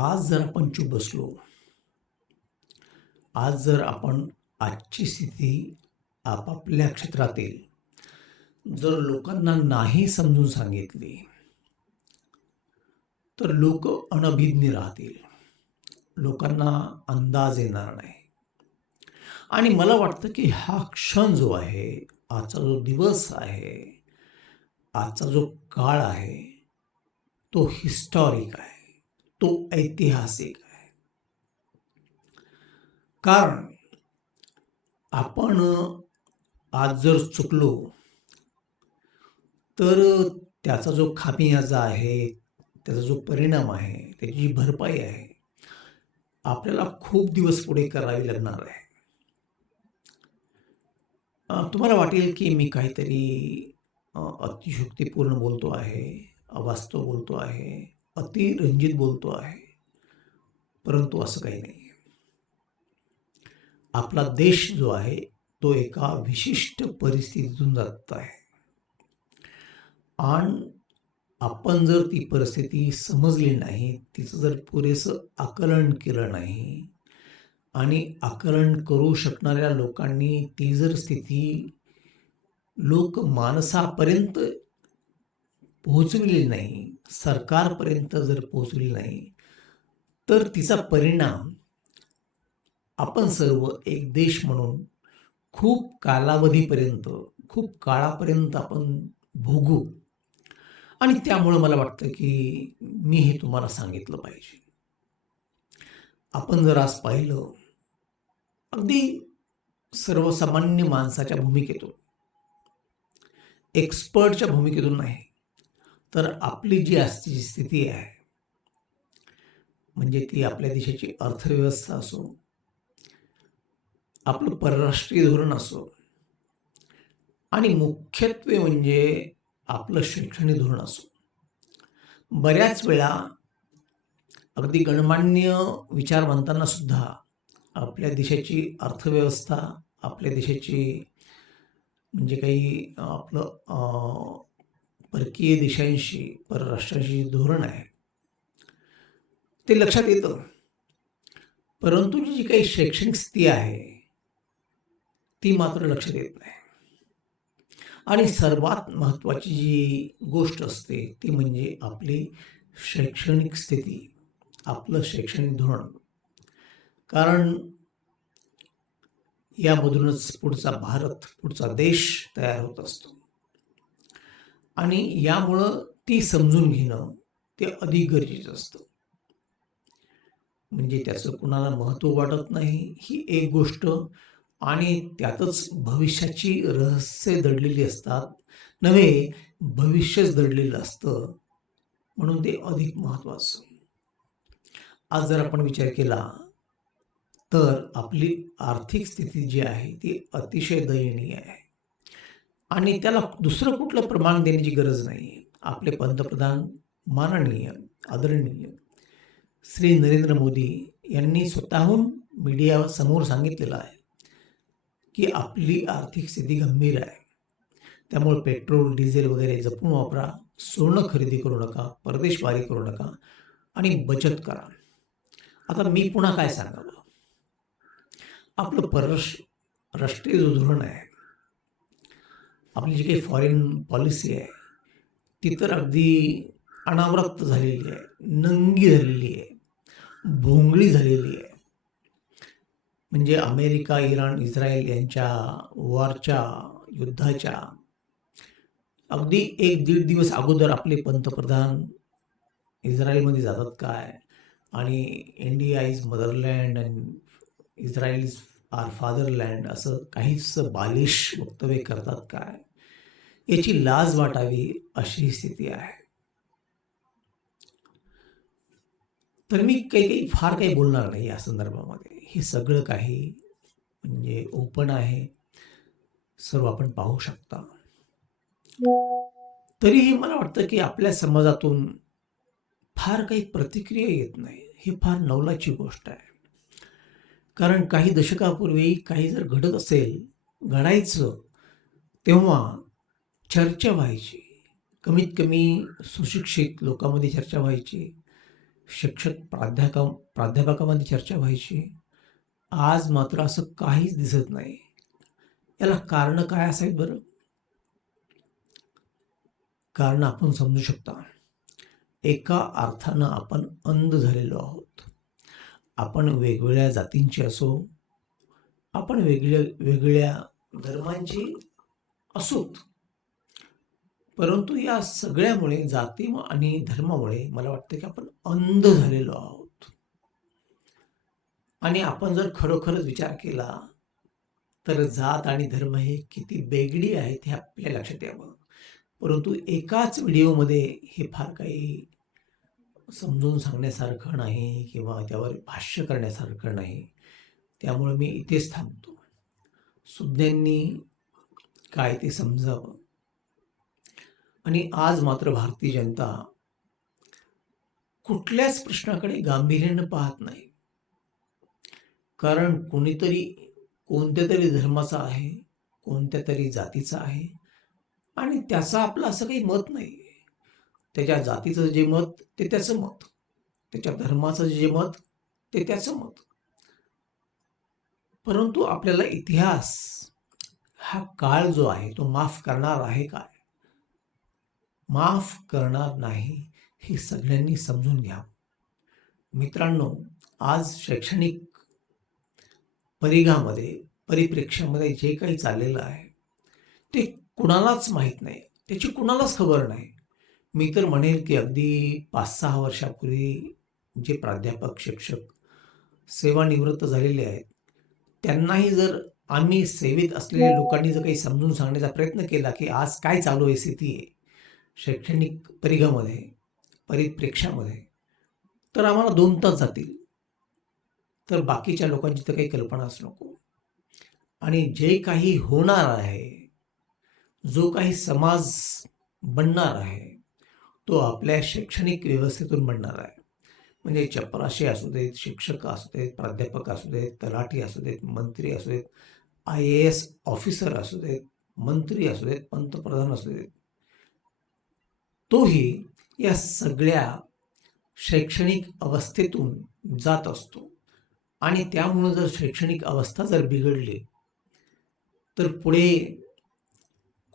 आज जर आपण चूप बसलो, आज जर आपण आजची स्थिती आपापल्या क्षेत्रातील जर लोकांना नाही समजून सांगितली, तर लोक अनभिज्ञ राहतील. लोकांना अंदाज येणार नाही. आणि मला वाटतं की हा क्षण जो आहे, आजचा जो दिवस आहे, आजचा जो काळ आहे, तो हिस्टॉरिक आहे, तो ऐतिहासिक आहे. कारण आपण आज जर चुकलो तर त्याचा जो खामियाजा आहे, त्याचा जो परिणाम आहे, त्याची जी भरपाई आहे, आपल्याला खूप दिवस पुढे करावी लागणार आहे. तुम्हाला वाटेल की मी काहीतरी अतिशयोक्तीपूर्ण बोलतो आहे, अवास्तव बोलतो आहे, अतिरंजित बोलतो आहे, परंतु असं काही नाही. आपला देश जो आहे तो एका विशिष्ट परिस्थितीतून जात आहे आणि आपण जर ती परिस्थिती समजली नाही, तिचं जर पुरेसं आकलन केलं नाही आणि आकलन करू शकणाऱ्या लोकांनी ती जर स्थिती लोकमानसापर्यंत पोहोचविली नाही, सरकारपर्यंत जर पोहोचली नाही, तर तिचा परिणाम आपण सर्व एक देश म्हणून खूप कालावधीपर्यंत, खूप काळापर्यंत आपण भोगू. आणि त्यामुळं मला वाटतं की मी हे तुम्हाला सांगितलं पाहिजे. आपण जर आज पाहिलं, अगदी सर्वसामान्य माणसाच्या भूमिकेतून, एक्सपर्टच्या भूमिकेतून नाही, तर आपली जी आजची स्थिती आहे, म्हणजे ती आपल्या देशाची अर्थव्यवस्था असो, आपलं परराष्ट्रीय धोरण असो, आणि मुख्यत्वे म्हणजे आपलं शैक्षणिक धोरण असो, बऱ्याच वेळा अगदी गणमान्य विचारवंतांना सुद्धा आपल्या देशाची अर्थव्यवस्था, आपल्या देशाची म्हणजे काही आपलं परकीय देशांशी, परराष्ट्रांशी धोरण आहे, ते लक्षात येतं. परंतु जी काही शैक्षणिक स्थिती आहे, ती मात्र लक्षात येत नाही. आणि सर्वात महत्त्वाची जी गोष्ट असते ती म्हणजे आपली शैक्षणिक स्थिती, आपलं शैक्षणिक धोरण. कारण यामधूनच पुढचा भारत, पुढचा देश तयार होत असतो. आणि यामुळं ती समजून घेणं ते अधिक गरजेचं असतं. म्हणजे त्याचं कुणाला महत्त्व वाटत नाही ही एक गोष्ट, आणि त्यातच भविष्याची रहस्य दडलेली असतात, नव्हे भविष्यच दडलेलं असतं, म्हणून ते अधिक महत्त्वाचं. आज जर आपण विचार केला तर आपली आर्थिक स्थिती जी आहे ती अतिशय दयनीय आहे आणि त्याला दुसरं कुठलं प्रमाण देण्याची गरज नाही. आपले पंतप्रधान माननीय आदरणीय श्री नरेंद्र मोदी यांनी स्वतःहून मीडियासमोर सांगितलेलं आहे की आपली आर्थिक स्थिती गंभीर आहे, त्यामुळे पेट्रोल डिझेल वगैरे जपून वापरा, सोनं खरेदी करू नका, परदेशवारी करू नका आणि बचत करा. आता मी पुन्हा काय सांगावं, आपलं परराष्ट्रीय जो धोरण आहे, आपली जी काही फॉरेन पॉलिसी आहे, ती तर अगदी अनावरत झालेली आहे, नंगी झालेली आहे, भोंगळी झालेली आहे. म्हणजे अमेरिका, इराण, इस्रायल यांच्या वॉरच्या, युद्धाच्या अगदी 1-1.5 दिवस अगोदर आपले पंतप्रधान इस्रायलमध्ये जातात काय, आणि India is motherland and Israel is our fatherland, असं काहीच बालिश वक्तव्य करतात काय, याची लाज वाटावी अशी स्थिती आहे. तर मी काही फार काही बोलणार नाही या संदर्भामध्ये. हे सगळं काही म्हणजे ओपन आहे, सर्व आपण पाहू शकता. तरीही मला वाटतं की आपल्या समाजातून फार काही प्रतिक्रिया येत नाही. ही फार नवलाची गोष्ट आहे. कारण काही दशकापूर्वी काही जर घडत असेल, घडायचं, तेव्हा चर्चा व्हायची, कमीत कमी सुशिक्षित लोकांमध्ये चर्चा व्हायची, शिक्षक प्राध्यापकामध्ये चर्चा व्हायची. आज मात्र असं काहीच दिसत नाही. याला कारण काय असावीत बरं? कारण आपण समजू शकता. एका अर्थानं आपण अंध झालेलो आहोत. आपण वेगवेगळ्या जातींचे असो, आपण वेगवेगळ्या धर्मांची असोत, परंतु या सगळ्यामुळे जाती आणि धर्मामुळे मला वाटतं की आपण अंध झालेलो आहोत. आणि आपण जर खरोखरच विचार केला तर जात आणि धर्म हे किती वेगळी आहेत हे आपल्या लक्षात यावं. परंतु एकाच व्हिडिओमध्ये हे फार काही समजून सांगण्यासारखं नाही किंवा त्यावर भाष्य करण्यासारखं नाही. त्यामुळे मी इथेच थांबतो. सुज्ञांनी काय ते समजावं. आणि आज मात्र भारतीय जनता कुठल्याच प्रश्नाकडे गांभीर्यानं पाहत नाही. कारण कोणीतरी कोणत्या तरी धर्माचा आहे, कोणत्या तरी जातीचा आहे आणि त्याचं आपलं असं काही मत नाही. त्याच्या जातीचं जे मत ते त्याचं मत, त्याच्या धर्माचं जे मत ते त्याचं मत. परंतु आपल्याला इतिहास हा काळ जो आहे तो माफ करणार आहे काय? माफ करणार नाही हे सगळ्यांनी समजून घ्या. मित्रांनो, आज शैक्षणिक परिप्रेक्ष्यामध्ये जे काही चाललेलं आहे ते कुणालाच माहीत नाही, त्याची कुणालाच खबर नाही. मी तर म्हणेल की अगदी 5-6 वर्षापूर्वी जे प्राध्यापक शिक्षक सेवानिवृत्त झालेले आहेत त्यांनाही जर आम्ही सेवेत असलेल्या लोकांनी जर काही समजून सांगण्याचा प्रयत्न केला की आज काय चालू आहे, स्थिती आहे शैक्षणिक परिप्रेक्ष्यामध्ये, तर आम्हाला 2 तास जातील. तर बाकीच्या लोकांची तर काही कल्पनाच नको. आणि जे काही होणार आहे, जो काही समाज बनणार आहे तो आपल्या शैक्षणिक व्यवस्थेतून बनणार आहे. म्हणजे चपराशी असू देत, शिक्षक असू देत, प्राध्यापक असू देत, तलाठी असू देत, मंत्री असू देत, IAS ऑफिसर असू देत, मंत्री असू देत, पंतप्रधान असू देत, तोही या सगळ्या शैक्षणिक अवस्थेतून जात असतो. आणि त्यामुळं जर शैक्षणिक अवस्था जर बिघडली तर पुढे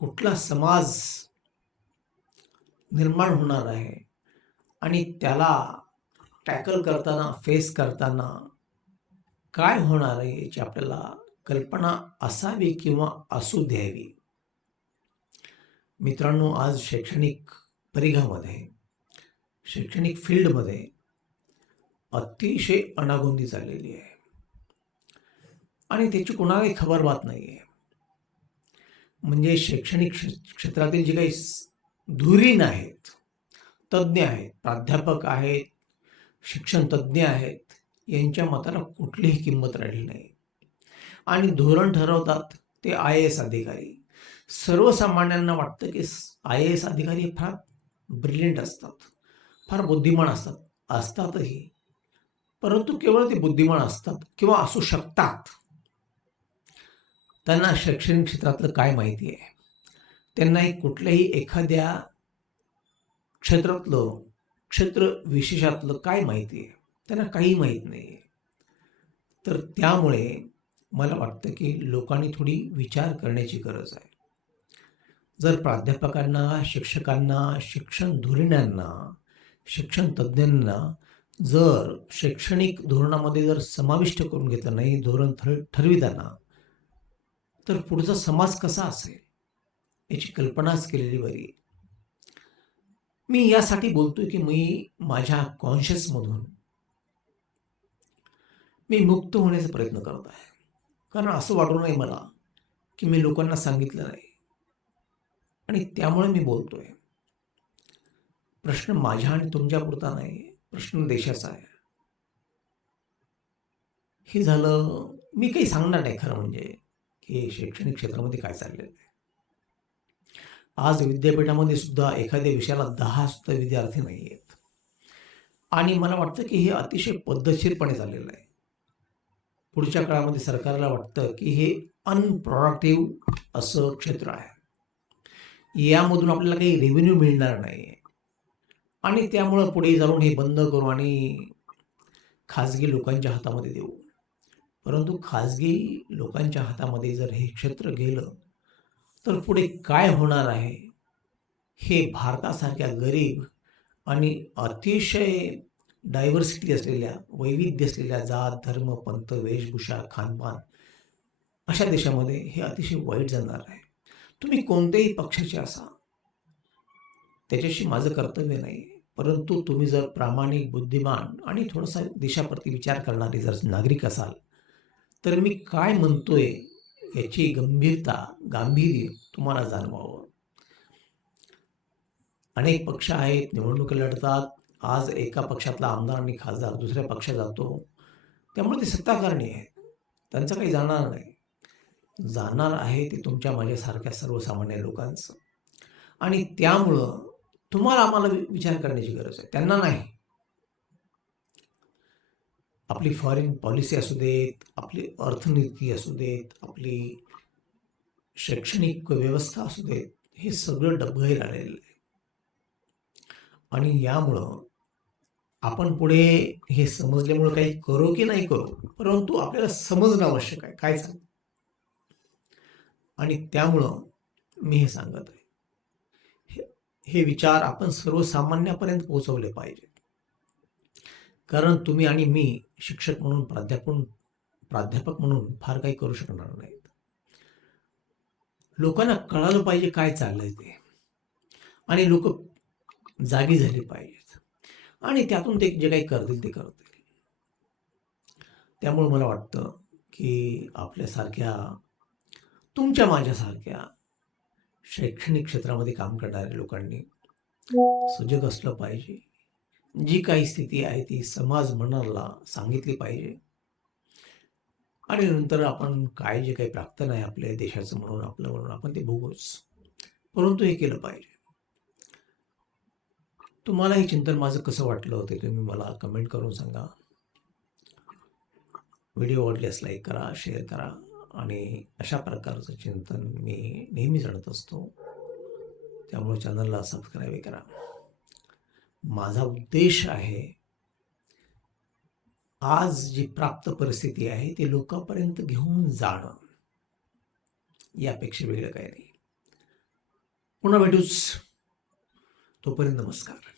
कुठला समाज निर्माण होणार आहे आणि त्याला टॅकल करताना, फेस करताना काय होणार आहे याची आपल्याला कल्पना असावी किंवा असू द्यावी. मित्रांनो, आज शैक्षणिक फील्डमध्ये अतिशय अनागोंदी चाललेली आहे आणि त्याची कोणालाही खबरबात नाही आहे. म्हणजे शैक्षणिक क्षेत्रातील जे काही धुरीण आहेत, तज्ज्ञ आहेत, प्राध्यापक आहेत, शिक्षण तज्ज्ञ आहेत, यांच्या मताला कुठलीही किंमत राहिली नाही. आणि धोरण ठरवतात ते IAS अधिकारी. सर्वसामान्यांना वाटतं की IAS अधिकारी फार ब्रिलियंट असतात, फार बुद्धिमान असतातही. परंतु केवळ ते बुद्धिमान असतात किंवा असू शकतात. त्यांना शैक्षणिक क्षेत्रातलं काय माहिती आहे? त्यांनाही कुठल्याही एखाद्या क्षेत्र विशेषातलं काय माहिती आहे? त्यांना काही माहीत नाही आहे. तर त्यामुळे मला वाटतं की लोकांनी थोडी विचार करण्याची गरज आहे. जर प्राध्यापकांना, शिक्षकांना, शिक्षण धोरणांना, शिक्षण तज्ज्ञांना जर शैक्षणिक धोरणामध्ये जर समाविष्ट करून घेतलं नाही धोरण ठरविताना, तर पुढचा समाज कसा असेल याची कल्पनाच केलेली बरी. मी यासाठी बोलतोय की मी माझ्या कॉन्शियसमधून मी मुक्त होण्याचा प्रयत्न करत आहे. कारण असं वाटू नये मला की मी लोकांना सांगितलं नाही आणि त्यामुळे मी बोलतोय. प्रश्न माझ्या आणि तुमच्यापुरता नाही, प्रश्न देशाचा आहे. हे झालं. मी काही सांगणार नाही खरं म्हणजे की शैक्षणिक क्षेत्रामध्ये काय चाललेलं आहे. आज विद्यापीठामध्ये सुद्धा एखाद्या विषयाला 10 सुद्धा विद्यार्थी नाही आहेत आणि मला वाटतं की हे अतिशय पद्धतशीरपणे चाललेलं आहे. पुढच्या काळामध्ये सरकारला वाटतं की हे अनप्रोडक्टिव्ह असं क्षेत्र आहे, यामधून आपल्याला काही रेव्हेन्यू मिळणार नाही आणि त्यामुळं पुढे जाऊन हे बंद करू आणि खाजगी लोकांच्या हातामध्ये देऊ. परंतु खाजगी लोकांच्या हातामध्ये जर हे क्षेत्र गेलं तर पुढे काय होणार आहे हे भारतासारख्या गरीब आणि अतिशय डायव्हर्सिटी असलेल्या, वैविध्य असलेल्या जात, धर्म, पंथ, वेशभूषा, खानपान अशा देशामध्ये हे अतिशय वाईट जाणार आहे. तुम्ही कोणत्याही पक्षाचे असा, त्याच्याशी माझं कर्तव्य नाही. परंतु तुम्ही जर प्रामाणिक, बुद्धिमान आणि थोडासा देशाप्रती विचार करणारे जर नागरिक असाल, तर मी काय म्हणतोय याची गंभीरता, गांभीर्य तुम्हाला जाणवावं. अनेक पक्ष आहेत, निवडणुका लढतात. आज एका पक्षातला आमदार आणि खासदार दुसऱ्या पक्षात जातो. त्यामुळे ते सत्ताकारणी आहेत. त्यांचं काही जाणार नाही. जाणार आहे ते तुमच्या माझ्यासारख्या सर्वसामान्य लोकांचं. आणि त्यामुळं तुम्हाला आम्हाला विचार करण्याची गरज आहे, त्यांना नाही. आपली फॉरेन पॉलिसी असू देत, आपली अर्थनीती असू देत, आपली शैक्षणिक व्यवस्था असू देत, हे सगळं डबघाईला आलेलं आहे. आणि यामुळं आपण पुढे हे समजल्यामुळं काही करू की नाही करू, परंतु आपल्याला समजणं आवश्यक आहे काय चालतं. आणि त्यामुळं मी हे सांगत आहे, हे विचार आपण सर्वसामान्यापर्यंत पोहोचवले पाहिजेत. कारण तुम्ही आणि मी शिक्षक म्हणून, प्राध्यापक म्हणून फार काही करू शकणार नाहीत. लोकांना कळालं पाहिजे काय चाललंय ते, आणि लोक जागी झाली पाहिजेत, आणि त्यातून ते जे काही करतील ते करतील. त्यामुळे मला वाटतं की आपल्यासारख्या, तुमच्या माझ्यासारख्या शैक्षणिक क्षेत्रामध्ये काम करणाऱ्या लोकांनी सजग असलं पाहिजे. जी काही स्थिती आहे ती समाज मंडळाला सांगितली पाहिजे, आणि नंतर आपण काय जे काही प्राप्तन आहे आपल्या देशाचं म्हणून, आपलं म्हणून आपण ते भोगूच. परंतु हे केलं पाहिजे. तुम्हाला हे चिंतन माझं कसं वाटलं ते तुम्ही मला कमेंट करून सांगा. व्हिडिओ आवडल्यास लाईक करा, शेअर करा, आणि अशा प्रकारचं चिंतन मी नेहमीच आणत असतो. त्यामुळे चॅनलला सबस्क्राईब करा. माझा उद्देश आहे आज जी प्राप्त परिस्थिती आहे ती लोकांपर्यंत घेऊन जाणं, यापेक्षा वेगळं काही नाही. पुन्हा भेटूच. तोपर्यंत नमस्कार.